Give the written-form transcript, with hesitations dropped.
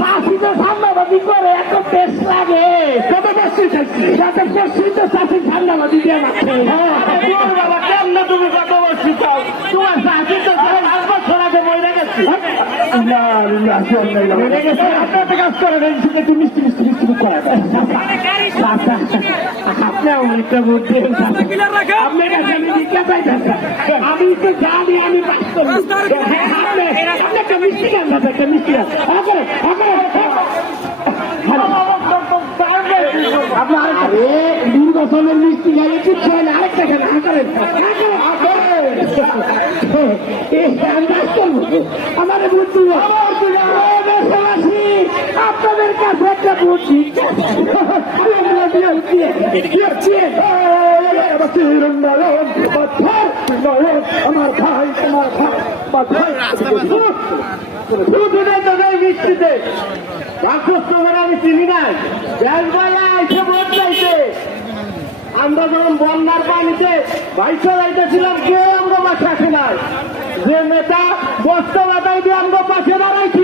চাষি তো ঠান্ডাবাদি করে এত টেস্ট লাগে। কত বসছি চাইছি যাতে বসছি তো চাষি ঠান্ডাবাদি দিয়ে রাখছে। বাবা কেমন তুমি কত বসছি চাও? তোমার চাষি তো আসবার ছড়াতে বইরে গেছি। আপনার কাজ করে একটু মিষ্টি মিষ্টি মিষ্টি করে আমি তো জানি আমি একটা মিষ্টি কেন একটা মিষ্টি আপনার নির্বাচনের মিষ্টি গেলে কিচ্ছু হয় না। আরেকটা কেন আমার বুদ্ধি আপনাদের কাছে একটা বুদ্ধি আমার ভাই তোমার ভাই মিষ্টিতে আমি চিনি নাই এসে ভোট চাইছে। আমরা যখন বন্যার পানিতে ভাই চলাইতেছিলাম কেউ আমরা পাশে আসে নাই। যে নেতা বস্তা বাতাই দিয়ে আমরা পাশে দাঁড়াইছে